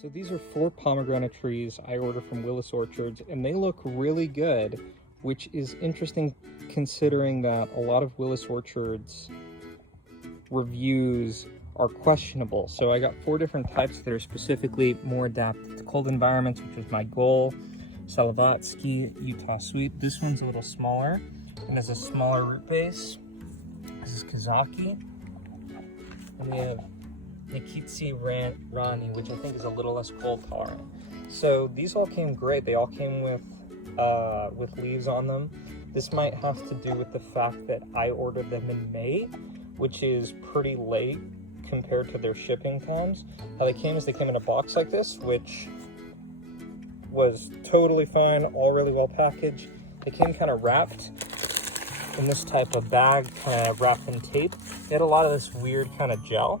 So these are 4 pomegranate trees I ordered from Willis Orchards, and they look really good, which is interesting considering that a lot of Willis Orchards reviews are questionable. So I got 4 different types that are specifically more adapted to cold environments, which is my goal. Salavatski, Utah Sweet. This one's a little smaller and has a smaller root base. This is Kazake. And we have Nikitsi Ranni, which I think is a little less cold tolerant. So these all came great. They all came with leaves on them. This might have to do with the fact that I ordered them in May, which is pretty late compared to their shipping times. How they came is they came in a box like this, which was totally fine, all really well packaged. They came kind of wrapped in this type of bag, kind of wrapped in tape. They had a lot of this weird kind of gel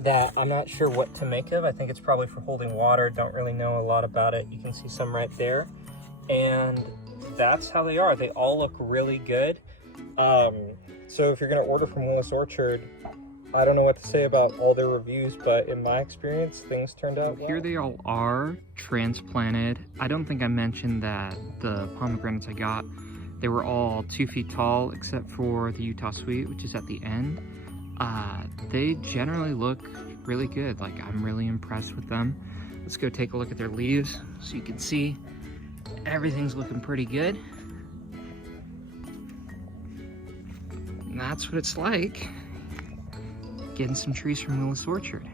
that I'm not sure what to make of. I think it's probably for holding water. Don't really know a lot about it. You can see some right there. And that's how they are. They all look really good. So if you're gonna order from Willis Orchard, I don't know what to say about all their reviews, but in my experience, things turned out well. Here they all are, transplanted. I don't think I mentioned that the pomegranates I got, they were all 2 feet tall, except for the Utah Sweet, which is at the end. They generally look really good. Like, I'm really impressed with them. Let's go take a look at their leaves so you can see everything's looking pretty good. And that's what it's like getting some trees from Willis Orchard.